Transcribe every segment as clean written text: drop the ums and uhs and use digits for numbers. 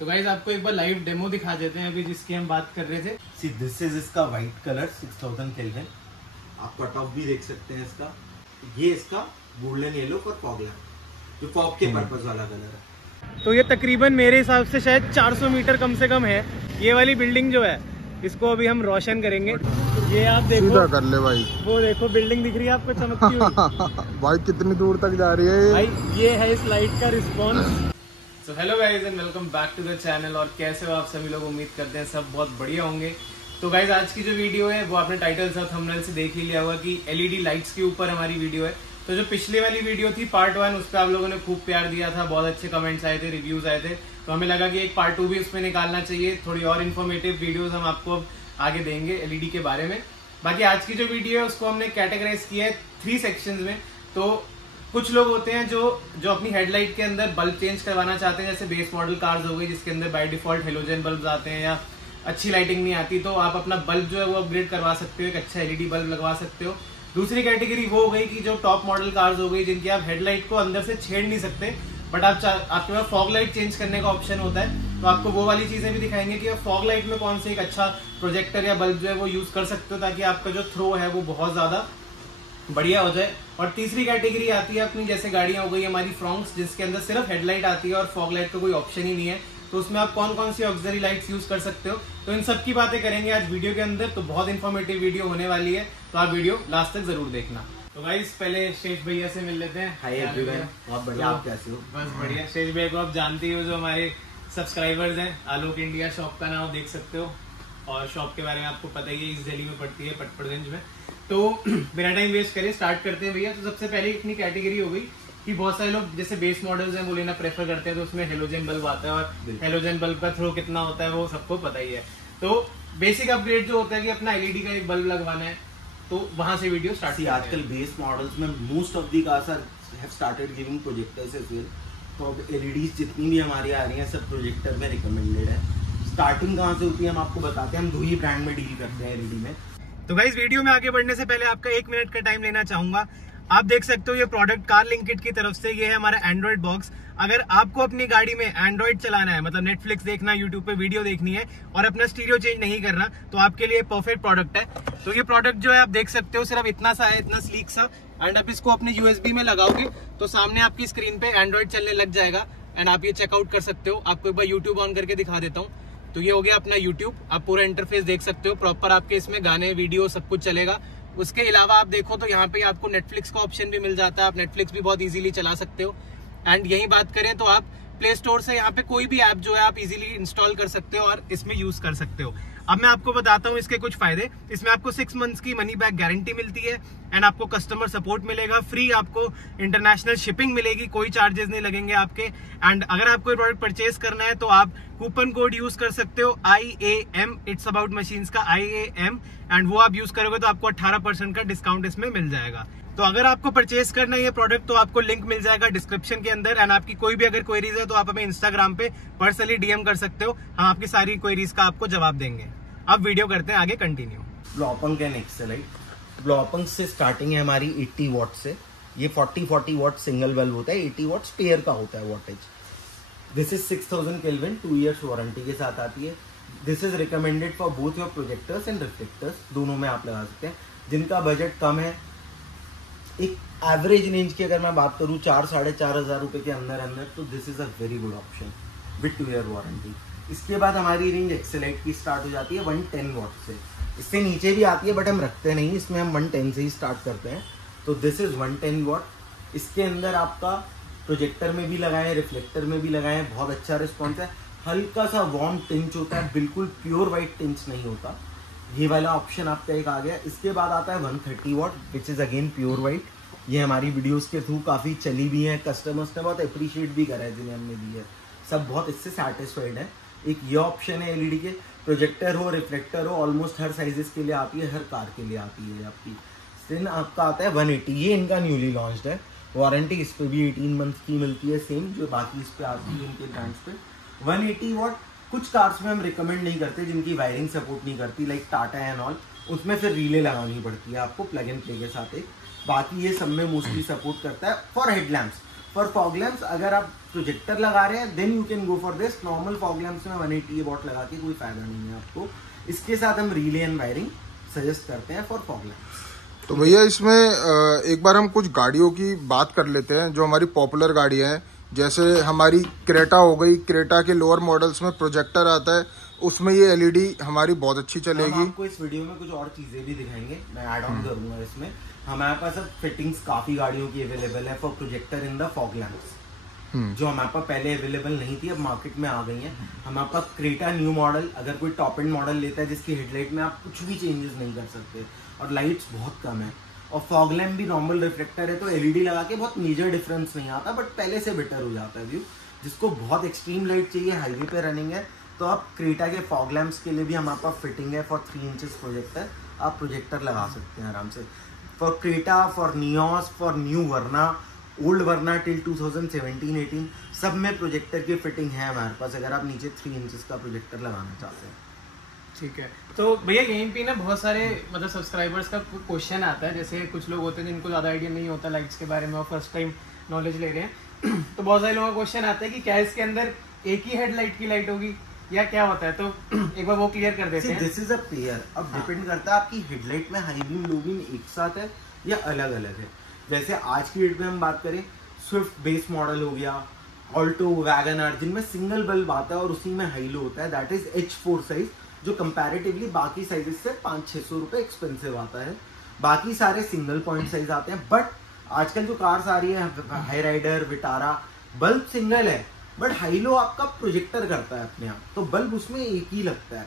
तो गाइस आपको एक बार लाइव डेमो दिखा देते हैं अभी जिसकी हम बात कर रहे थे। सी दिस इज इसका वाइट कलर 6000 केल्विन। आप कट ऑफ भी देख सकते हैं इसका। ये इसका golden yellow for fog lamp, जो फॉग के पर्पस वाला कलर है। तो ये तकरीबन मेरे हिसाब से शायद 400 मीटर कम से कम है। ये वाली बिल्डिंग जो है इसको अभी हम रोशन करेंगे। ये आप देखो, सीधा कर ले भाई। वो देखो बिल्डिंग दिख रही है आपको चमकती हुई। भाई कितनी दूर तक जा रही है भाई ये है इस लाइट का response. So hello guys and welcome back to the channel. और कैसे हो आप सभी लोग, उम्मीद करते हैं सब बहुत बढ़िया होंगे। तो गाइज आज की जो वीडियो है वो आपने टाइटल से थंबनेल से देख ही लिया होगा कि एलईडी लाइट्स के ऊपर हमारी वीडियो है। तो जो पिछले वाली वीडियो थी पार्ट 1, उस पर आप लोगों ने खूब प्यार दिया था, बहुत अच्छे कमेंट्स आए थे, रिव्यूज आए थे। तो हमें लगा कि एक पार्ट 2 भी उसमें निकालना चाहिए। थोड़ी और इन्फॉर्मेटिव वीडियोज हम आपको आगे देंगे एलईडी के बारे में। बाकी आज की जो वीडियो है उसको हमने कैटेगराइज किया है 3 सेक्शंस में। तो कुछ लोग होते हैं जो अपनी हेडलाइट के अंदर बल्ब चेंज करवाना चाहते हैं, जैसे बेस मॉडल कार्स हो गई जिसके अंदर बाय डिफॉल्ट हेलोजन बल्ब आते हैं या अच्छी लाइटिंग नहीं आती, तो आप अपना बल्ब जो है वो अपग्रेड करवा सकते हो, एक अच्छा एलईडी बल्ब लगवा सकते हो। दूसरी कैटेगरी वो हो गई कि जो टॉप मॉडल कार्स हो गई जिनकी आप हेडलाइट को अंदर से छेड़ नहीं सकते, बट आपके पास फॉग लाइट चेंज करने का ऑप्शन होता है। तो आपको वो वाली चीजें भी दिखाएंगे कि आप फॉग लाइट में कौन से एक अच्छा प्रोजेक्टर या बल्ब जो है वो यूज कर सकते हो, ताकि आपका जो थ्रो है वो बहुत ज्यादा बढ़िया हो जाए। और तीसरी कैटेगरी आती है अपनी, जैसे गाड़ियां हो गई हमारी फ्रॉन्क्स, जिसके अंदर सिर्फ हेडलाइट आती है और फॉग लाइट का कोई ऑप्शन ही नहीं है। तो उसमें आप कौन कौन सी ऑक्सिलरी लाइट्स यूज कर सकते हो, तो इन सब की बातें करेंगे आज वीडियो के अंदर। तो बहुत इन्फॉर्मेटिव वीडियो होने वाली है, तो आप वीडियो लास्ट तक जरूर देखना। तो गाइस पहले शेष भैया से मिल लेते हैं। हाय एवरीवन, बहुत बढ़िया। आप कैसे हो? बस बढ़िया। शेष भैया को आप जानते हो, जो हमारे सब्सक्राइबर्स हैं। आलोक इंडिया शॉप का नाम देख सकते हो, और शॉप के बारे में आपको पता ही है, इस दिल्ली में पड़ती है, पटपड़गंज में। तो बिना टाइम वेस्ट करें स्टार्ट करते हैं भैया। तो सबसे पहले इतनी कैटेगरी हो गई कि बहुत सारे लोग जैसे बेस मॉडल्स हैं वो लेना प्रेफर करते हैं, तो उसमें हेलोजन बल्ब आता है, और हेलोजन बल्ब का थ्रो कितना होता है वो सबको पता ही है। तो बेसिक अपग्रेड जो होता है कि अपना एलईडी का एक बल्ब लगवाना है, तो वहां से वीडियो स्टार्ट करते हैं। आजकल बेस मॉडल्स में most of the cars have started giving projectors as well. तो अब एलईडीज जितनी भी हमारी आ रही हैं सब प्रोजेक्टर में रिकमेंडेड है। स्टार्टिंग कहाँ से होती है हम आपको बताते हैं। हम 2 ही ब्रांड में डील करते हैं एलईडी में। तो गाइस वीडियो में आगे बढ़ने से पहले आपका 1 मिनट का टाइम लेना चाहूंगा। आप देख सकते हो ये प्रोडक्ट कार लिंक किट की तरफ से, ये है हमारा एंड्रॉइड बॉक्स। अगर आपको अपनी गाड़ी में एंड्रॉइड चलाना है, मतलब नेटफ्लिक्स देखना, यूट्यूब पे वीडियो देखनी है और अपना स्टीरियो चेंज नहीं करना, तो आपके लिए परफेक्ट प्रोडक्ट है। तो ये प्रोडक्ट जो है आप देख सकते हो सिर्फ इतना सा है, इतना स्लीक सा। एंड आप इसको अपने यूएसबी में लगाओगे तो सामने आपकी स्क्रीन पे एंड्रॉइड चलने लग जाएगा। एंड आप ये चेकआउट कर सकते हो। आपको एक बार यूट्यूब ऑन करके दिखा देता हूँ। तो ये हो गया अपना यूट्यूब। आप पूरा इंटरफेस देख सकते हो, प्रॉपर आपके इसमें गाने, वीडियो सब कुछ चलेगा। उसके अलावा आप देखो तो यहाँ पे आपको नेटफ्लिक्स का ऑप्शन भी मिल जाता है। आप नेटफ्लिक्स भी बहुत इजीली चला सकते हो। एंड यही बात करें तो आप प्ले स्टोर से यहाँ पे कोई भी ऐप जो है आप इजीली इंस्टॉल कर सकते हो और इसमें यूज कर सकते हो। अब मैं आपको बताता हूँ इसके कुछ फायदे। इसमें आपको 6 मंथ्स की मनी बैक गारंटी मिलती है। एंड आपको कस्टमर सपोर्ट मिलेगा, फ्री आपको इंटरनेशनल शिपिंग मिलेगी, कोई चार्जेस नहीं लगेंगे आपके। एंड अगर आपको ये प्रोडक्ट परचेज करना है तो आप कूपन कोड यूज कर सकते हो IAM, इट्स अबाउट मशीन्स का IAM। एंड वो आप यूज करोगे तो आपको 18% का डिस्काउंट इसमें मिल जाएगा। तो अगर आपको परचेज करना है ये प्रोडक्ट तो आपको लिंक मिल जाएगा डिस्क्रिप्शन के अंदर। एंड आपकी कोई भी अगर क्वेरीज है तो आप हमें इंस्टाग्राम पे पर्सनली डीएम कर सकते हो, हम आपकी सारी क्वेरीज का आपको जवाब देंगे। अब वीडियो करते हैं आगे कंटिन्यू। ब्लोपंग एंड एक्सेलाइट। ब्लोपंग से स्टार्टिंग है हमारी 80 वॉट से। ये 40 वॉट सिंगल बल्ब होता है, 80 वॉट पेयर का होता है wattage. This is 6000 kelvin, 2 years warranty के साथ आती है। This is recommended for both your projectors and reflectors, दोनों में आप लगा सकते हैं। जिनका बजट कम है, एक एवरेज रेंज की अगर मैं बात करूं 4-4.5 हजार रुपए के अंदर, तो this is a very good option with 2 year warranty. इसके बाद हमारी रेंज एक्सेलाइट की स्टार्ट हो जाती है 110 वॉट से। इससे नीचे भी आती है बट हम रखते नहीं, इसमें हम 110 से ही स्टार्ट करते हैं। तो दिस इज 110 वॉट। इसके अंदर आपका प्रोजेक्टर में भी लगाए, रिफ्लेक्टर में भी लगाए, बहुत अच्छा रिस्पॉन्स है। हल्का सा वार्म टिंच होता है, बिल्कुल प्योर वाइट टिंच नहीं होता। ये वाला ऑप्शन आपका एक आ गया। इसके बाद आता है 130 what which is again pure white. ये हमारी वीडियोस के थ्रू काफ़ी चली भी है, कस्टमर्स ने बहुत अप्रिशिएट भी करा है जिन्हें हमने दी है, सब बहुत इससे सेटिस्फाइड है। एक ये ऑप्शन है एलईडी के, प्रोजेक्टर हो, रिफ्लेक्टर हो, ऑलमोस्ट हर साइजेस के लिए आती है, हर कार के लिए आती है आपकी। देन आपका आता है 180, ये इनका न्यूली लॉन्च्ड है। वारंटी इस पर भी 18 मंथ की मिलती है, सेम जो बाकी इस पे आती है इनके ब्रांड्स पे। 180 वॉट कुछ कार्स में हम रिकमेंड नहीं करते जिनकी वायरिंग सपोर्ट नहीं करती, लाइक टाटा एंड ऑल, उसमें फिर रिले लगानी पड़ती है आपको प्लग एंड प्ले के साथ एक। बाकी ये सब में मोस्टली सपोर्ट करता है for headlamps. For fog lamps अगर आप प्रोजेक्टर लगा रहे हैं then you can go for this. Normal fog lamps में 180 वॉट लगा के कोई फायदा नहीं है आपको। इसके साथ हम रिले एंड वायरिंग सजेस्ट करते हैं फॉर फॉग लैंप्स। तो भैया इसमें एक बार हम कुछ गाड़ियों की बात कर लेते हैं जो हमारी पॉपुलर गाड़ियां हैं। जैसे हमारी क्रेटा हो गई, क्रेटा के लोअर मॉडल्स में प्रोजेक्टर आता है, उसमें ये एलईडी हमारी बहुत अच्छी चलेगी। हम आपको इस वीडियो में कुछ और चीजें भी दिखाएंगे, मैं ऐड ऑन करूंगा इसमें। हमारे पास अब फिटिंग्स काफी गाड़ियों की अवेलेबल है for projector in the fog lamps, जो हमारे पास पहले अवेलेबल नहीं थी, अब मार्केट में आ गई है। हमारे पास क्रेटा न्यू मॉडल, अगर कोई टॉप एंड मॉडल लेता है जिसकी हेडलाइट में आप कुछ भी चेंजेस नहीं कर सकते और लाइट्स बहुत कम है, और फॉग लैम्प भी नॉर्मल रिफ्लेक्टर है, तो एलईडी लगा के बहुत मेजर डिफरेंस नहीं आता, बट पहले से बेटर हो जाता है व्यू। जिसको बहुत एक्सट्रीम लाइट चाहिए, हाईवे पे रनिंग है, तो आप क्रेटा के फॉग लैम्प्स के लिए भी हमारे पास फिटिंग है फॉर 3 इंचेस प्रोजेक्टर। आप प्रोजेक्टर लगा सकते हैं आराम से for Creta, for Nios, for new Verna, old Verna till 2017-18 सब में प्रोजेक्टर की फिटिंग है हमारे पास, अगर आप नीचे 3 इंचेस का प्रोजेक्टर लगाना चाहते हैं। ठीक है। तो भैया यहीं पे ना बहुत सारे मतलब सब्सक्राइबर्स का क्वेश्चन आता है, जैसे कुछ लोग होते हैं जिनको ज़्यादा आइडिया नहीं होता लाइट्स के बारे में और फर्स्ट टाइम नॉलेज ले रहे हैं तो बहुत सारे लोगों का क्वेश्चन आता है कि क्या इसके अंदर एक ही हेडलाइट की लाइट होगी या क्या होता है, तो एक बार वो क्लियर कर देते हैं। This is a pair. अब डिपेंड करता है आपकी हेडलाइट में हाई बीम लो बीम एक साथ है या अलग अलग है। जैसे आज की डेट में हम बात करें, स्विफ्ट बेस मॉडल हो गया, ऑल्टो, वैगनआर, जिनमें सिंगल बल्ब आता है और उसी में हाई लो होता है, दैट इज H4 साइज, जो कंपैरेटिवली बाकी साइजेस से 500-600 रुपए एक्सपेंसिव आता है। बाकी सारे सिंगल पॉइंट साइज आते हैं, बट आजकल जो कार्स आ रही है, Hyryder, Vitara, bulb single है बट हाई लो आपका प्रोजेक्टर करता है अपने आप, तो बल्ब उसमें एक ही लगता है।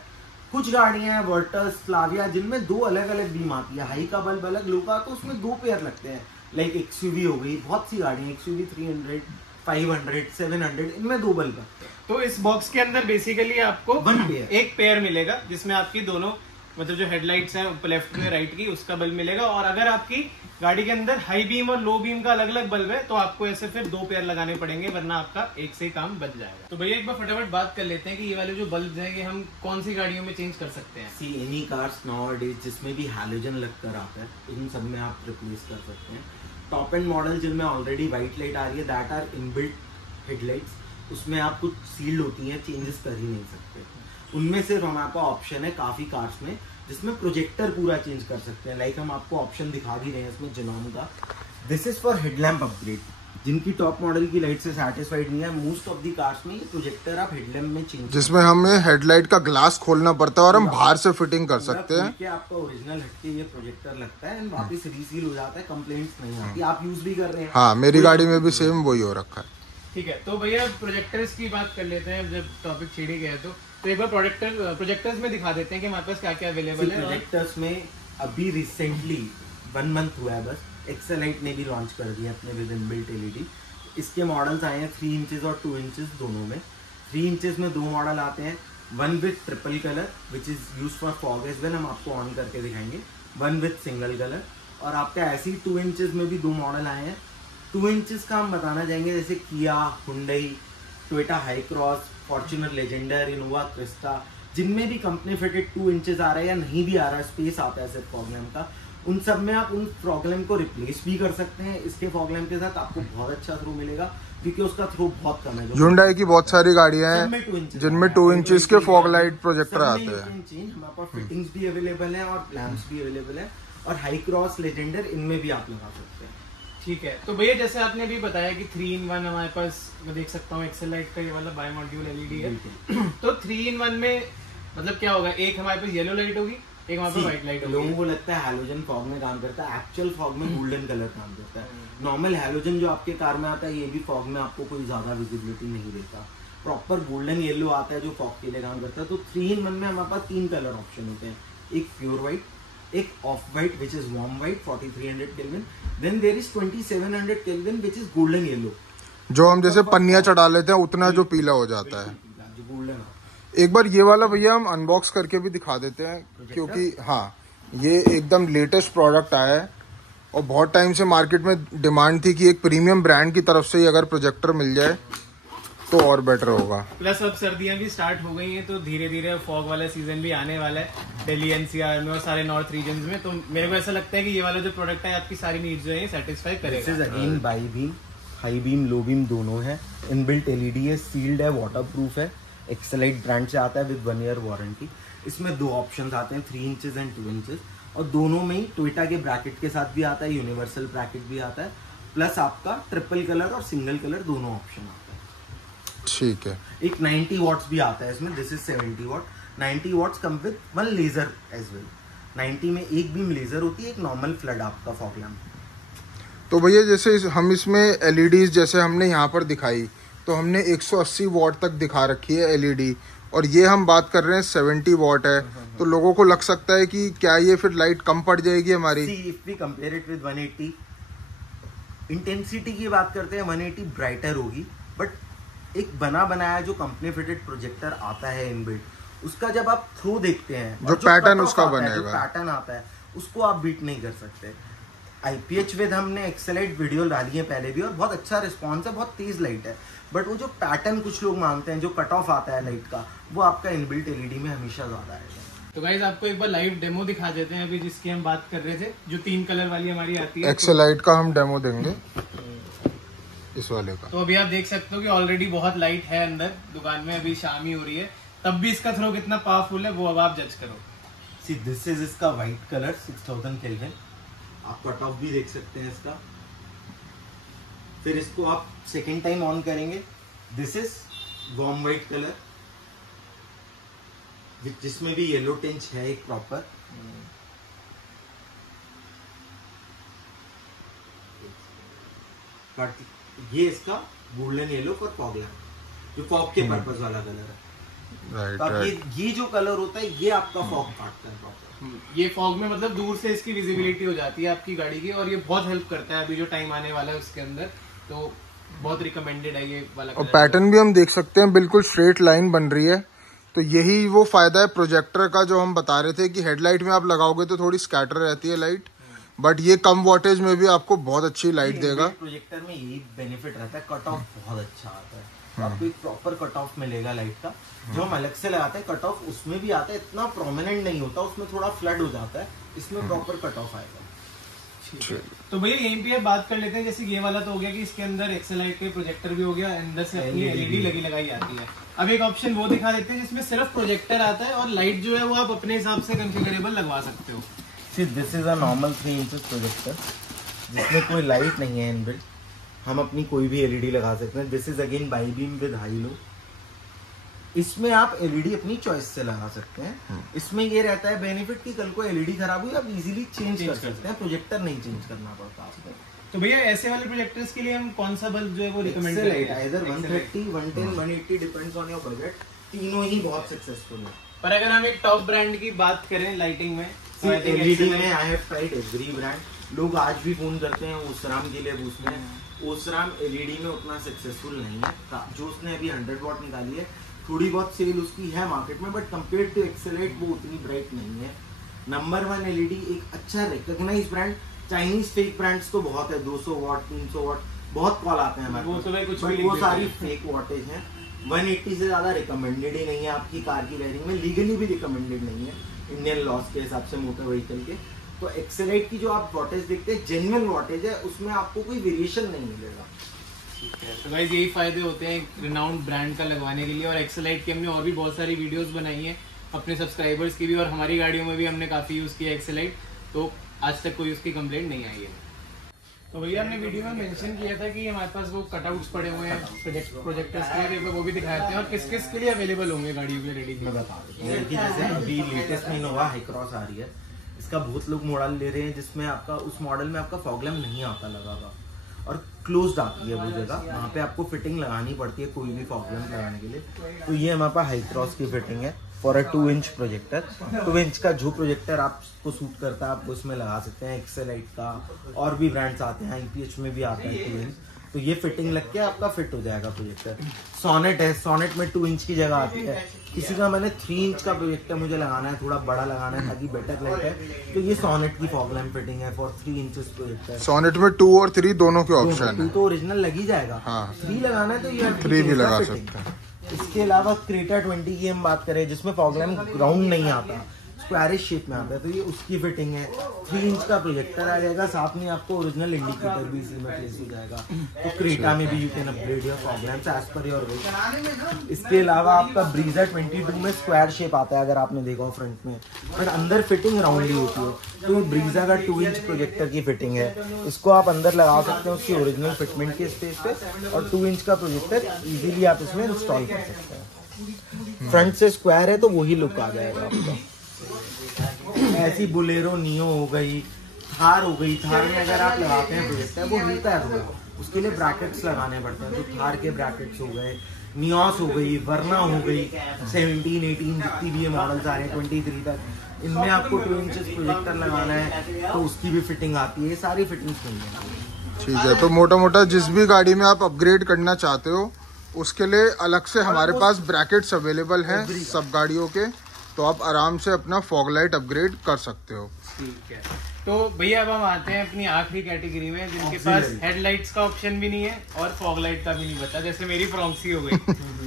कुछ गाड़ियां हैं वर्टस, स्लाविया, जिनमें 2 अलग अलग बीम आती है, हाई का बल्ब अलग, लो का, तो उसमें 2 पेयर लगते हैं। लाइक एक्सयूवी हो गई, बहुत सी गाड़ियां, एक्सयूवी 300, 500, 700, इनमें 2 बल्ब लगते हैं। तो इस बॉक्स के अंदर बेसिकली आपको एक पेयर मिलेगा जिसमें आपकी दोनों मतलब जो हेडलाइट्स हैं लेफ्ट में राइट की, उसका बल्ब मिलेगा। और अगर आपकी गाड़ी के अंदर हाई बीम और लो बीम का अलग अलग बल्ब है तो आपको ऐसे फिर 2 पेयर लगाने पड़ेंगे, वरना आपका एक से ही काम बच जाएगा। तो भैया एक बार फटाफट बात कर लेते हैं कि ये वाले जो बल्ब हैं कि हम कौन सी गाड़ियों में चेंज कर सकते हैं। सी एनी कार्स नाउअडेज जिसमें भी हैलोजन लगकर आता है, इन सब में आप रिप्लेस कर सकते हैं। टॉप एंड मॉडल जिनमें ऑलरेडी व्हाइट लाइट आ रही है, दैट आर इनबिल्ट हेडलाइट्स, उसमें आप कुछ सील्ड होती हैं, चेंजेस कर ही नहीं सकते। उनमें सिर्फ हमारे पास ऑप्शन है काफ़ी कार्स में जिसमें प्रोजेक्टर पूरा चेंज कर सकते हैं। लाइक हम आपको ऑप्शन दिखा भी रहे हैं इसमें जिनोन का। This is for headlamp upgrade, जिनकी टॉप मॉडल की लाइट से सेटिस्फाइड नहीं है, मोस्ट ऑफ दी कार्स में ये प्रोजेक्टर आप हेडलैम्प में चेंज, जिसमें हमें हेडलाइट का ग्लास खोलना पड़ता है और हम बाहर से फिटिंग कर सकते हैं। आपका ओरिजिनल हटके ये प्रोजेक्टर लगता है एंड वापस रीसील हो जाता है, कंप्लेंट्स नहीं आती, आप यूज भी कर रहे हैं। हाँ, मेरी गाड़ी में भी सेम वही हो रखा है। ठीक है, तो भैया प्रोजेक्टर्स की बात कर लेते हैं, जब टॉपिक छेड़ ही गया तो एक बार प्रोजेक्टर्स में दिखा देते हैं कि हमारे पास क्या क्या अवेलेबल है। प्रोजेक्टर्स में अभी रिसेंटली 1 मंथ हुआ है बस, एक्सेलाइट ने भी लॉन्च कर दिया अपने विद इनबिल्ट एलईडी। इसके मॉडल्स आए हैं 3 इंचेस और 2 इंचेस दोनों में। 3 इंचेस में 2 मॉडल आते हैं, 1 with triple colour which is use for fog as well, हम आपको ऑन करके दिखाएंगे, 1 विद सिंगल कलर। और आपका ऐसी 2 इंचेस में भी 2 मॉडल आए हैं। 2 इंचेस का हम बताना चाहेंगे, जैसे किया, Hyundai, Toyota high cross, Fortuner Legender, Innova Crysta, जिनमें भी कंपनी फिटेड 2 इंचेस आ रहा है या नहीं भी आ रहा है, स्पेस आता है सिर्फ फॉग लैम्प का, उन सब में आप उन फॉग लैम्प को रिप्लेस भी कर सकते हैं। इसके फॉग लैम्प के साथ आपको बहुत अच्छा थ्रो मिलेगा क्योंकि उसका थ्रो बहुत कम है। Hyundai की बहुत सारी गाड़ियां हैं जिनमें 2 इंचेस के फॉग लाइट प्रोजेक्टर आते हैं। हमारे पास फिटिंग्स भी अवेलेबल है और लैम्प्स भी अवेलेबल है, और हाई क्रॉस, लेजेंडर, इनमें भी आप लगा सकते हैं। ठीक है, तो भैया जैसे आपने अभी बताया कि 3-in-1 हमारे पास, मैं देख सकता हूँ एक्सेलाइट का ये वाला बाई मॉड्यूल एलईडी है तो 3-in-1 में मतलब क्या होगा, एक हमारे पास येलो लाइट होगी, एक हमारे पास व्हाइट लाइट होगी। लोगों को लगता है हैलोजन फॉग में काम करता है, एक्चुअल फॉग में गोल्डन कलर काम करता है। नॉर्मल हैलोजन जो आपके कार में आता है, ये भी फॉग में आपको कोई ज्यादा विजिबिलिटी नहीं देता। प्रॉपर गोल्डन येलो आता है जो फॉग के लिए काम करता है। तो 3-in-1 में हमारे पास 3 कलर ऑप्शन होते हैं, एक प्योर व्हाइट, एक off white which is warm white 4300 kelvin, then there is 2700 kelvin which is golden yellow, जो हम जैसे पन्नियां चढ़ा लेते हैं उतना जो पीला हो जाता है, जो गोल्डन। एक बार ये वाला भैया हम अनबॉक्स करके भी दिखा देते हैं, क्योंकि हाँ ये एकदम लेटेस्ट प्रोडक्ट आया है और बहुत टाइम से मार्केट में डिमांड थी कि एक प्रीमियम ब्रांड की तरफ से ही अगर प्रोजेक्टर मिल जाए तो और बेटर होगा। प्लस अब सर्दियां भी स्टार्ट हो गई हैं तो धीरे धीरे फॉग वाला सीजन भी आने वाला है दिल्ली एनसीआर में और सारे नॉर्थ रीजन में, तो मेरे को ऐसा लगता है कि ये वाला जो प्रोडक्ट है आपकी सारी नीड्स जो है सेटिस्फाई करेगा। This is again by beam, high beam low beam दोनों है, इनबिल्ट एलईडी है, सील्ड है, वाटरप्रूफ है, एक्सेलाइट ब्रांड से आता है विद 1 ईयर वारंटी। इसमें 2 ऑप्शंस आते हैं, 3 इंचेस एंड 2 इंचेस, और दोनों में ही टोयोटा के ब्रैकेट के साथ भी आता है, यूनिवर्सल ब्रैकेट भी आता है, प्लस आपका ट्रिपल कलर और सिंगल कलर दोनों ऑप्शन आता है। ठीक है। एक 90 वॉट्स भी आता है इसमें, this is 70 watt. 90 watts come with 1 laser as well. 90 में एक बीम लेजर होती है, एक नॉर्मल फ्लड आपका फॉग लैम्प। तो भैया जैसे हम इसमें एलईडीज जैसे हमने यहाँ पर दिखाई, तो हमने 180 वॉट तक दिखा रखी है एलईडी, और ये हम बात कर रहे हैं 70 वॉट है, तो लोगों को लग सकता है कि क्या ये फिर लाइट कम पड़ जाएगी हमारी? If we compare it with 180, intensity की बात करते हैं 180 ब्राइटर होगी, बट एक बना बनाया जो कंपनी फिटेड प्रोजेक्टर आता है इनबिल्ट, उसका जब आप थ्रो देखते हैं, जो पैटर्न उसका बनेगा, जो पैटर्न आता है उसको आप बीट नहीं कर सकते। IPH विद हमने एक्सेलेंट वीडियो डाली है पहले भी, और बहुत अच्छा रिस्पॉन्स है, बहुत तेज लाइट है, बट वो जो पैटर्न कुछ लोग मानते हैं, जो कट ऑफ आता है लाइट का, वो आपका इनबिल्ट एलईडी में हमेशा ज्यादा आएगा। तो गाइस आपको एक बार लाइव डेमो दिखा देते हैं अभी, जिसकी हम बात कर रहे थे, जो 3 कलर वाली हमारी आती है। एक्सेलाइट का हम डेमो देंगे इस वाले का। तो अभी आप देख सकते हो कि ऑलरेडी बहुत लाइट है अंदर दुकान में, अभी शाम ही हो रही है, तब भी इसका थ्रो कितना पावरफुल है वो अब आप जज करो। सी दिस इज इसका व्हाइट कलर 6000 केल्विन, आप कट ऑफ भी देख सकते हैं इसका। फिर इसको आप सेकेंड टाइम ऑन करेंगे, this is warm white colour, जिसमें भी येलो टिंच है एक प्रॉपर। बट ये इसका golden yellow for fog lamp, जो फॉग के पर्पस वाला कलर है। राइट, तो अब राइट। ये जो कलर होता है ये आपका फॉग काटता है प्रॉपर। ये फॉग में मतलब दूर से इसकी विजिबिलिटी हो जाती है आपकी गाड़ी की, और ये बहुत हेल्प करता है अभी जो टाइम आने वाला है उसके अंदर, तो बहुत रिकमेंडेड है ये वाला और कलर। पैटर्न भी हम देख सकते हैं, बिल्कुल स्ट्रेट लाइन बन रही है, तो यही वो फायदा है प्रोजेक्टर का जो हम बता रहे थे कि हेडलाइट में आप लगाओगे तो थोड़ी स्कैटर रहती है लाइट, बट ये कम वॉटेज में भी आपको बहुत अच्छी लाइट देगा। प्रोजेक्टर में यही बेनिफिट रहता है, कट ऑफ बहुत अच्छा आता है, आपको एक प्रॉपर कट ऑफ मिलेगा लाइट का। जो हम अलग से लगाते हैं कट ऑफ, उसमें भी आता है, इतना प्रोमिनेंट नहीं होता, उसमें थोड़ा फ्लड हो जाता है, इसमें प्रॉपर कट ऑफ आएगा। तो भैया यहीं पे बात कर लेते हैं, जैसे ये वाला तो हो गया कि इसके अंदर एक्सेलाइट के प्रोजेक्टर भी हो गया, अंदर से अपनी एलईडी लगी लगाई आती है। अब एक ऑप्शन वो दिखा देते हैं जिसमें सिर्फ प्रोजेक्टर आता है और लाइट जो है वो आप अपने हिसाब से कॉन्फ़िगरेबल लगवा सकते हो। See this is a normal 3 inches projector, जिसमें कोई लाइट नहीं है इनबिल्ट, हम अपनी कोई भी एलईडी लगा सकते हैं। This is again by beam with high low, इसमें आप एलईडी अपनी चॉइस से लगा सकते हैं। इसमें ये रहता है बेनिफिट कि कल को एलईडी खराब हुई आप इजीली चेंज कर सकते हैं, प्रोजेक्टर नहीं चेंज करना पड़ता आपको। तो भैया ऐसे वाले प्रोजेक्टर्स के लिए हम कौन सा बल्ब जो है वो रिकमेंड एक्सेलाइट करेंगे? Either 130, 110, 180 depends on your budget, तीनों ही बहुत सक्सेसफुल है। पर अगर हम एक टॉप ब्रांड की बात करें लाइटिंग में, एलईडी में I have tried every brand. लोग आज भी फोन करते हैं ओसराम के लिए पूछते हैं, ओसराम एलईडी में उतना सक्सेसफुल नहीं है। जो उसने अभी 100 वॉट निकाली है, थोड़ी बहुत सेल उसकी है मार्केट में, बट कंपेयर टू एक्सेलाइट वो उतनी ब्राइट नहीं है। नंबर 1 एलईडी एक अच्छा recognised brand, Chinese fake brands तो बहुत है, 200 वॉट 300 वॉट बहुत कॉल आते हैं हमारे वो पास, तो भाई कुछ बट भी वो लिख सारी देते हैं। फेक वॉटेज हैं। 180 से ज्यादा रिकमेंडेड ही नहीं है आपकी कार की वायरिंग में, लीगली भी रिकमेंडेड नहीं है इंडियन लॉस के हिसाब से मोटर व्हीकल के। तो एक्सेलाइट की जो आप वॉटेज देखते हैं जेन्युइन वॉटेज है, उसमें आपको कोई वेरिएशन नहीं मिलेगा। तो गाइस यही फायदे होते हैं एक रिनाउंड ब्रांड का लगवाने के लिए। और एक्सेलाइट की हमने और भी बहुत सारी वीडियोस बनाई हैं अपने सब्सक्राइबर्स की भी, और हमारी गाड़ियों में भी हमने काफी यूज किया एक्सेलाइट, तो आज तक कोई उसकी कंप्लेंट नहीं आई है। तो भैया हमने वीडियो में मेंशन किया था कि हमारे पास वो कटआउट्स पड़े हुए हैं प्रोजेक्टर्स के लिए, वो भी दिखाते हैं, और किस किस के लिए अवेलेबल होंगे गाड़ियों के रेडी में बता दें। जैसे अभी लेटेस्ट में इनोवा हाई क्रॉस आ रही है, इसका बहुत लोग मॉडल ले रहे हैं जिसमें आपका उस मॉडल में आपका फॉग लैम्प नहीं आता लगा हुआ, और क्लोज्ड आती है वो जगह, वहाँ पे आपको फिटिंग लगानी पड़ती है कोई भी फॉग लैम्प लगाने के लिए। तो ये हमारे पास हाई क्रॉस की फिटिंग है for a 2 inch projector. 2 inch का जो प्रोजेक्टर आपको सूट करता है आप उसमें लगा सकते हैं। एक्सेलाइट का और भी ब्रांड्स आते हैं, IPH में भी आता है 2 इंच, तो ये फिटिंग लग के आपका फिट हो जाएगा प्रोजेक्टर। सोनेट है, सोनेट में 2 इंच की जगह आती है। किसी का मैंने 3 इंच का प्रोजेक्टर मुझे लगाना है, थोड़ा बड़ा लगाना है ताकि बेटर लाइट है, तो ये सोनेट की फॉग लैम्प फिटिंग है फॉर 3 इंचेस प्रोजेक्टर। सोनेट में 2 और 3 दोनों के ऑप्शन है। 2 तो ओरिजिनल लग ही जाएगा, हाँ। 3 लगाना है तो ये 3 भी लगा सकते हैं। इसके अलावा क्रेटा 20 की हम बात करें जिसमें फॉग लैम्प ग्राउंड नहीं आता, स्क्वायरिश शेप में आता है, तो ये उसकी फिटिंग है। 3 इंच का प्रोजेक्टर आ जाएगा, साथ में आपको ओरिजिनल इंडिकेटर भी इसी में प्लेस हो जाएगा। तो क्रेटा में भी you can upgrade your fog lamps as per your wish. इसके अलावा आपका ब्रीजा 22 में स्क्वायर शेप आता है, अगर आपने देखा हो फ्रंट में, बट अंदर फिटिंग राउंडली होती है। तो ये ब्रीजा का 2 इंच प्रोजेक्टर की फिटिंग है, इसको आप अंदर लगा सकते हैं उसकी ओरिजिनल फिटमेंट के स्पेस पे, और 2 इंच का प्रोजेक्टर इजीली आप इसमें इंस्टॉल कर सकते हैं। फ्रंट से स्क्वायर है तो वही लुक आ जाएगा आपका। ऐसी बुलेरो नियो हो गई, थार हो गई, थार में अगर आप लगाते हैं प्रोजेक्टर वो हिलता है थोड़ा, उसके लिए ब्रैकेट्स लगाने पड़ते हैं। तो थार के ब्रैकेट्स हो गए, नियोस हो गई, वरना हो गई, 17, 18 जितनी भी ये मॉडल्स आ रहे हैं 23 तक, इनमें आपको 2 इंच प्रोजेक्टर लगाना है तो उसकी भी फिटिंग आती है। ये सारी फिटिंग्स मिल जाती है। ठीक है, तो मोटा मोटा जिस भी गाड़ी में आप अपग्रेड करना चाहते हो उसके लिए अलग से हमारे पास ब्रैकेट्स अवेलेबल हैं सब गाड़ियों के, तो आप आराम से अपना फॉग लाइट अपग्रेड कर सकते हो। ठीक है, तो भैया अब हम आते हैं अपनी आखिरी कैटेगरी में, जिनके पास हेडलाइट्स का ऑप्शन भी नहीं है और फॉग लाइट का भी नहीं बता, जैसे मेरी प्रॉक्सी हो गई।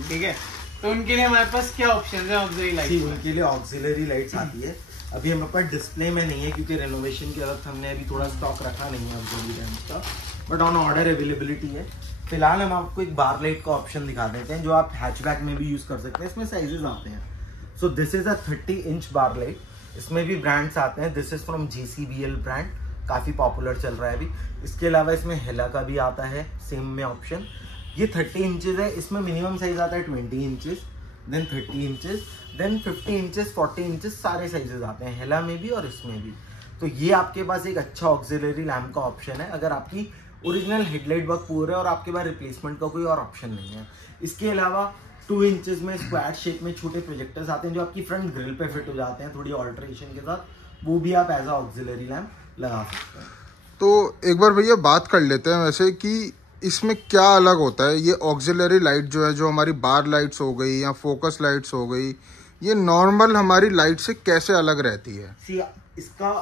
ठीक है, तो उनके लिए हमारे पास क्या ऑप्शन है ऑक्सिलरी लाइट? उनके लिए ऑक्सिलरी लाइट्स आती है, अभी हमारे पास डिस्प्ले में नहीं है क्योंकि रेनोवेशन के वक्त हमने अभी थोड़ा स्टॉक रखा नहीं है ऑक्सिलरी लैंप्स का, बट ऑन ऑर्डर अवेलेबिलिटी है। फिलहाल हम आपको एक बार लाइट का ऑप्शन दिखा देते हैं जो आप हैचबैक में भी यूज कर सकते हैं। इसमें साइजेस आते हैं। So this is a 30 inch bar light, इसमें भी ब्रांड्स आते हैं। This is from JCBL brand, काफी पॉपुलर चल रहा है अभी। इसके अलावा इसमें हेला का भी आता है सेम में ऑप्शन। ये 30 इंचेस है, इसमें मिनिमम साइज आता है 20 inches, then 30 inches, then 50 inches, 40 inches, सारे साइजेस आते हैं हेला में भी और इसमें भी। तो ये आपके पास एक अच्छा ऑक्सिलरी लैम्प का ऑप्शन है अगर आपकी ओरिजिनल हेडलाइट वर्क पूरा है और आपके पास रिप्लेसमेंट का कोई और ऑप्शन नहीं है। इसके अलावा 2 इंचेस में स्क्वायर शेप में छोटे प्रोजेक्टर्स आते हैं जो आपकी फ्रंट ग्रिल पे फिट हो जाते हैं थोड़ी ऑल्ट्रेशन के साथ, वो भी आप एज अ ऑक्सिलरी लैम्प लगा सकते हैं। तो एक बार भैया बात कर लेते हैं वैसे कि इसमें क्या अलग होता है। ये ऑक्सिलरी लाइट जो है, जो हमारी बार लाइट्स हो गई या फोकस लाइट्स हो गई, ये नॉर्मल हमारी लाइट से कैसे अलग रहती है? इसका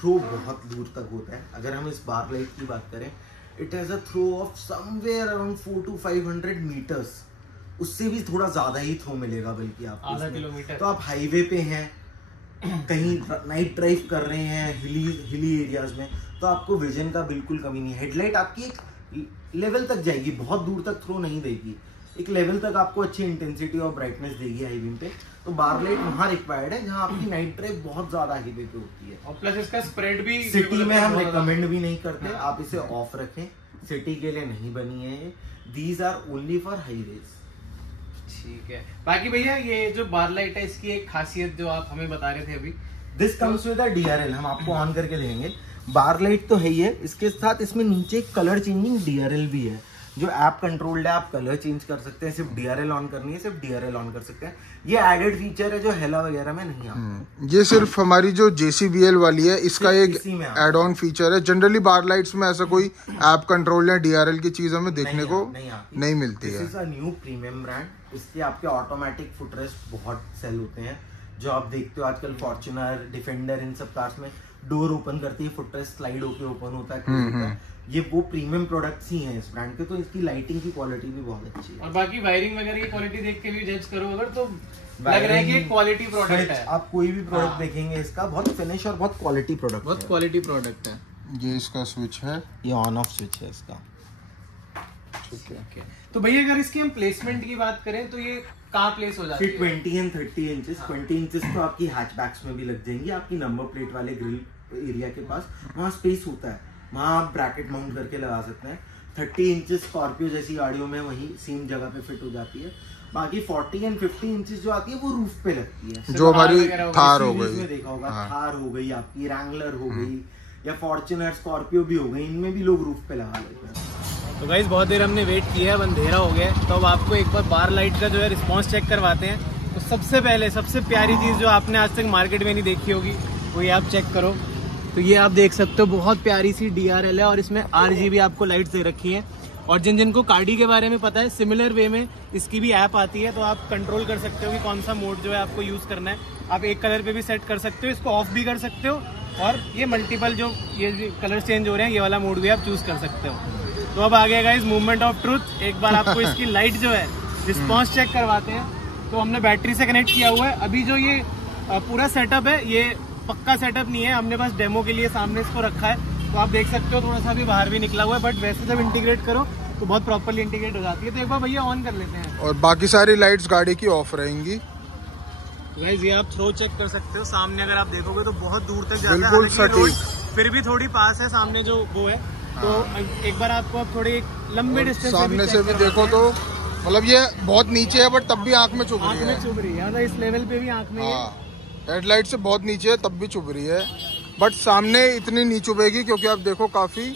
थ्रो बहुत दूर तक होता है। अगर हम इस बार लाइट की बात करें, it has a throw of somewhere around 400 to 500 metres, उससे भी थोड़ा ज्यादा ही थ्रो मिलेगा बल्कि आपको। आधा किलोमीटर। तो आप हाईवे पे हैं, कहीं नाइट ड्राइव कर रहे हैं हिली एरियाज में, तो आपको विजन का बिल्कुल कमी नहीं है। हेडलाइट आपकी एक लेवल तक जाएगी, बहुत दूर तक थ्रो नहीं देगी, एक लेवल तक आपको अच्छी इंटेंसिटी और ब्राइटनेस देगी हाई बीम पे। तो बार लाइट वहाँ रिक्वायर्ड है जहाँ आपकी नाइट ड्राइव बहुत ज्यादा हाईवे पे होती है। और प्लस इसका स्प्रेड भी सिटी में हम रिकमेंड भी नहीं करते, आप इसे ऑफ रखें, सिटी के लिए नहीं बनी है ये। These are only for highways. ठीक है, बाकी भैया ये जो बार लाइट है इसकी एक खासियत जो आप हमें बता रहे थे अभी, this comes with a DRL, हम आपको ऑन करके देंगे। बार लाइट तो है ही है, इसके साथ इसमें नीचे कलर चेंजिंग DRL भी है जो ऐप कंट्रोल्ड है। आप कलर चेंज कर सकते हैं, सिर्फ DRL ऑन करनी है, सिर्फ DRL ऑन कर सकते हैं। ये एडेड फीचर है जो हेला वगैरह में नहीं आता। ये सिर्फ हमारी जो JCBL वाली है इसका एक एड ऑन फीचर है। जनरली बार लाइट्स में ऐसा कोई ऐप कंट्रोल या DRL की चीज हमें देखने को नहीं मिलती है। This is a new premium brand. इसके आपके ऑटोमेटिक फुटरेस्ट बहुत सेल होते हैं, जो आप देखते हो आजकल फॉर्च्यूनर, डिफेंडर, इन सब कार्स में डोर ओपन करती है, फुटरेस्ट स्लाइड होके ओपन होता है। ये वो प्रीमियम प्रोडक्ट्स ही हैं इस ब्रांड के, तो इसकी लाइटिंग की क्वालिटी भी बहुत अच्छी है। और बाकी वायरिंग वगैरह की क्वालिटी देख के भी जज करो अगर, तो लग रहा है कि क्वालिटी प्रोडक्ट है। आप कोई भी प्रोडक्ट देखेंगे इसका बहुत फिनिश और बहुत क्वालिटी प्रोडक्ट, बहुत क्वालिटी प्रोडक्ट है। ये इसका स्विच है, ये ऑन ऑफ स्विच है इसका। ठीक है, तो भैया अगर इसकी हम प्लेसमेंट की बात करें तो ये कहाँ प्लेस हो जाती है? 20 एंड 30 इंचेस। 20 इंचेस तो आपकी हैचबैक्स में भी लग जाएंगी, आपकी नंबर प्लेट वाले ग्रिल एरिया के पास, वहाँ स्पेस होता है, वहाँ आप ब्रैकेट माउंट करके लगा सकते हैं। 30 इंचेस स्कॉर्पियो जैसी गाड़ियों में वही सेम जगह पे फिट हो जाती है। बाकी 40 एंड 50 इंचेस जो आती है वो रूफ पे लगती है, जो हमारी थार हो गई, देखा होगा, थार हो गई, आपकी रैंगलर हो गई, या फॉर्च्यूनर स्कॉर्पियो भी हो गई, इनमें भी लोग रूफ पे लगा लेते हैं। तो गाइस बहुत देर हमने वेट किया है, अंधेरा हो गया है, तो अब आपको एक बार लाइट का जो है रिस्पॉन्स चेक करवाते हैं। तो सबसे पहले सबसे प्यारी चीज़ जो आपने आज तक मार्केट में नहीं देखी होगी वो ये आप चेक करो। तो ये आप देख सकते हो बहुत प्यारी सी DRL है और इसमें RGB आपको लाइट्स दे रखी हैं। और जिनको कार्डी के बारे में पता है, सिमिलर वे में इसकी भी ऐप आती है, तो आप कंट्रोल कर सकते हो कि कौन सा मोड जो है आपको यूज़ करना है। आप एक कलर पे भी सेट कर सकते हो, इसको ऑफ भी कर सकते हो, और ये मल्टीपल जो ये कलर चेंज हो रहे हैं ये वाला मोड भी आप चूज कर सकते हो। तो अब आ गया गाइस मूवमेंट ऑफ ट्रुथ। एक बार आपको इसकी लाइट जो है रिस्पॉन्स चेक करवाते हैं। तो हमने बैटरी से कनेक्ट किया हुआ है। अभी जो ये पूरा सेटअप है, ये पक्का सेटअप नहीं है, हमने बस डेमो के लिए सामने इसको रखा है। तो आप देख सकते हो थोड़ा सा भी बाहर भी निकला हुआ है, बट वैसे जब इंटीग्रेट करो तो बहुत प्रॉपर्ली इंटीग्रेट हो जाती है। तो एक बार भैया ऑन कर लेते हैं। और बाकी सारी लाइट्स गाड़ी की ऑफ रहेंगी। गाइस ये आप थ्रो चेक कर सकते हो, सामने अगर आप देखोगे तो बहुत दूर तक जाता है, बिल्कुल हालांकि सटीक। फिर भी थोड़ी पास है सामने जो वो है। तो एक बार आपको अब थोड़ी लंबे डिस्टेंस सामने से भी देखो तो मतलब ये बहुत नीचे है, बट तब भी आंख में चुभ रही है। आंख में चुभ रही है, मतलब इस लेवल पे भी आंख में है। हेडलाइट से बहुत नीचे है तब भी चुभ रही है, बट सामने इतनी नहीं चुभेगी क्योंकि आप देखो काफी।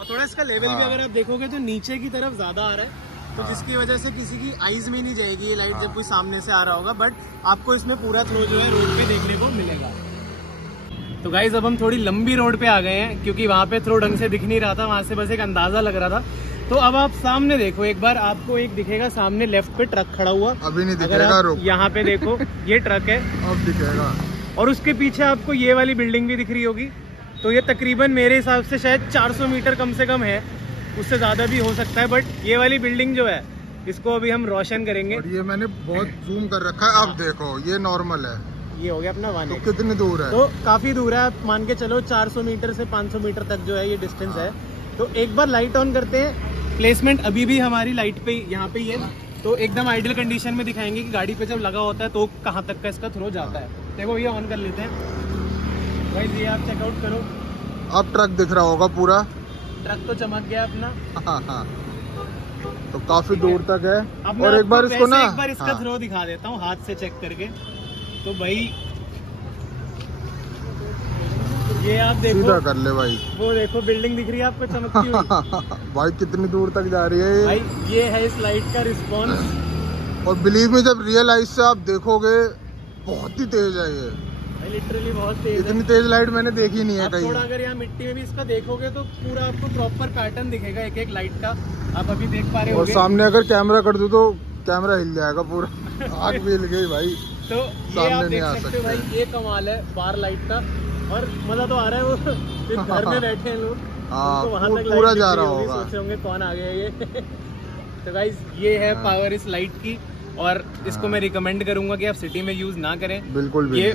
और थोड़ा इसका लेवल भी अगर आप देखोगे तो नीचे की तरफ ज्यादा आ रहा है, तो जिसकी वजह से किसी की आईज में नहीं जाएगी ये लाइट जब कोई सामने से आ रहा होगा। बट आपको इसमें पूरा थ्रो जो है रोड पे देखने को मिलेगा। तो गाइज अब हम थोड़ी लंबी रोड पे आ गए हैं, क्योंकि वहाँ पे थ्रो ढंग से दिख नहीं रहा था, वहाँ से बस एक अंदाजा लग रहा था। तो अब आप सामने देखो एक बार, आपको एक दिखेगा सामने लेफ्ट पे ट्रक खड़ा हुआ। अभी नहीं दिखेगा, रुक। यहाँ पे देखो ये ट्रक है, अब दिखेगा। और उसके पीछे आपको ये वाली बिल्डिंग भी दिख रही होगी। तो ये तकरीबन मेरे हिसाब से शायद 400 मीटर कम से कम है, उससे ज्यादा भी हो सकता है। बट ये वाली बिल्डिंग जो है इसको अभी हम रोशन करेंगे। और ये मैंने बहुत जूम कर रखा है, अब देखो ये नॉर्मल है। ये हो गया अपना वाने। तो कितनी दूर है? तो काफी दूर है, आप मान के चलो 400 मीटर से 500 मीटर तक जो है ये डिस्टेंस है। तो एक बार लाइट ऑन करते हैं। प्लेसमेंट अभी भी हमारी लाइट पे यहाँ पे ही है, तो एकदम आइडियल कंडीशन में दिखाएंगे कि गाड़ी पे जब लगा होता है तो कहाँ तक का इसका थ्रो जाता है। देखो ये ऑन कर लेते हैं भाई, ये आप चेकआउट करो। अब ट्रक दिख रहा होगा पूरा, ट्रक तो चमक गया अपना। हाँ। तो काफी दूर तक है। अब और एक बार इसको ना एक बार इसका थ्रो दिखा देता हूँ हाथ से चेक करके। तो भाई ये आप देखो, सीधा कर ले भाई। वो देखो बिल्डिंग दिख रही है आपको चमकती हुई। भाई कितनी दूर तक जा रही है ये। भाई ये है इस लाइट का रिस्पॉन्स। और बिलीव में जब रियल आइज से आप देखोगे बहुत ही तेज है ये, लिटरली बहुत तेज है। इतनी तेज लाइट मैंने देखी नहीं है आप कहीं। थोड़ा अगर यहाँ मिट्टी में भी इसका देखोगे तो पूरा आपको प्रॉपर पैटर्न दिखेगा एक एक लाइट का, आप अभी देख पा रहे और होंगे। सामने अगर कैमरा कर दूं तो कैमरा हिल जाएगा पूरा। आग भी हिल गई भाई। तो ये आप देख सकते हो भाई, ये कमाल है बार लाइट का। और मजा तो आ रहा है, वो फिर घर में बैठे हैं लोग, हाँ, वहाँ तक पूरा लाइट जा रहा होगी, होगा। सोच रहे होंगे कौन आ गया ये। तो गाइस ये है पावर इस लाइट की, और इसको मैं रिकमेंड करूंगा कि आप सिटी में यूज ना करें। बिल्कुल भी ये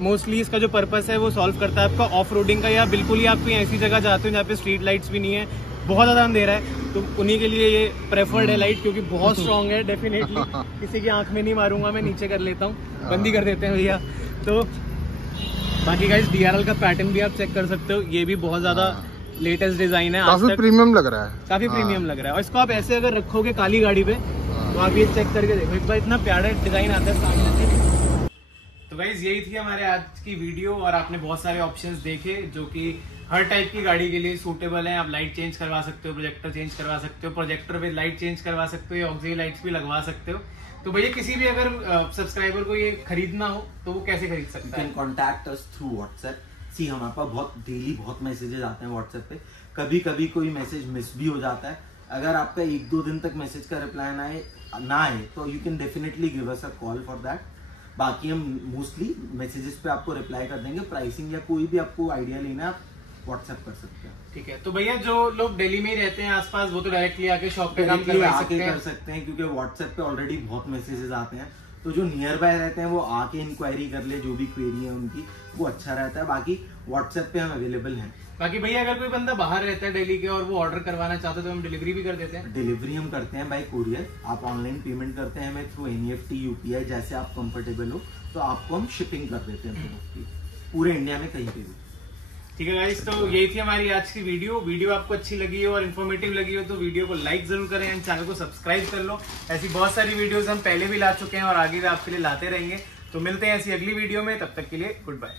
मोस्टली इसका जो पर्पस है वो सॉल्व करता है आपका ऑफ रोडिंग का, या बिल्कुल ही आप कोई ऐसी जगह जाते हो जहाँ पे स्ट्रीट लाइट्स भी नहीं है, बहुत ज्यादा अंधेरा है, तो उन्हीं के लिए ये प्रेफर्ड है लाइट, क्योंकि बहुत स्ट्रॉन्ग है। डेफिनेटली किसी की आंख में नहीं मारूंगा मैं, नीचे कर लेता हूँ, बंदी कर देते हैं भैया। तो बाकी गाइस DRL का पैटर्न भी आप चेक कर सकते हो, ये भी बहुत ज्यादा लेटेस्ट डिजाइन है, काफी प्रीमियम लग रहा है, काफी प्रीमियम लग रहा है। और इसको आप ऐसे अगर रखोगे काली गाड़ी पे तो आप ये चेक करके देखो एक बार, इतना प्यारा डिजाइन आता है सामने से। तो गाइज यही थी हमारे आज की वीडियो, और आपने बहुत सारे ऑप्शंस देखे जो कि हर टाइप की गाड़ी के लिए सूटेबल है। आप लाइट चेंज करवा सकते हो, प्रोजेक्टर चेंज करवा सकते हो, प्रोजेक्टर विद लाइट चेंज करवा सकते हो, या ऑक्सिलरी लाइट्स भी लगवा सकते हो। तो भैया किसी भी अगर सब्सक्राइबर को ये खरीदना हो तो वो कैसे खरीद सकता है? Contact us through WhatsApp. See हमारे पास बहुत मैसेजेस आते हैं व्हाट्सएप पे, कभी कभी कोई मैसेज मिस भी हो जाता है। अगर आपका 1-2 दिन तक मैसेज का रिप्लाई ना आए तो you can definitely give us a call for that. बाकी हम मोस्टली मैसेजेस पे आपको रिप्लाई कर देंगे। प्राइसिंग या कोई भी आपको आइडिया लेना है आप व्हाट्सएप कर सकते हैं। ठीक है, तो भैया जो लोग दिल्ली में ही रहते हैं आसपास, वो तो डायरेक्टली आके शॉप पे काम कर कर सकते हैं, क्योंकि व्हाट्सएप पे ऑलरेडी बहुत मैसेजेस आते हैं। तो जो नियर बाय रहते हैं वो आके इंक्वायरी कर ले, जो भी क्वेरी है उनकी, वो अच्छा रहता है। बाकी व्हाट्सएप पे हम अवेलेबल हैं। बाकी भैया अगर कोई बंदा बाहर रहता है दिल्ली के और वो ऑर्डर करवाना चाहता है तो हम डिलीवरी भी कर देते हैं। डिलीवरी हम करते हैं बाय कुरियर। आप ऑनलाइन पेमेंट करते हैं हमें थ्रू NEFT UPI, जैसे आप कंफर्टेबल हो, तो आपको हम शिपिंग कर देते हैं पूरे इंडिया में कहीं पे भी। ठीक है गाइस, तो यही थी हमारी आज की वीडियो आपको अच्छी लगी हो और इन्फॉर्मेटिव लगी हो तो वीडियो को लाइक जरूर करें एंड चैनल को सब्सक्राइब कर लो। ऐसी बहुत सारी वीडियोस हम पहले भी ला चुके हैं और आगे भी आपके लिए लाते रहेंगे। तो मिलते हैं ऐसी अगली वीडियो में, तब तक के लिए गुड बाय।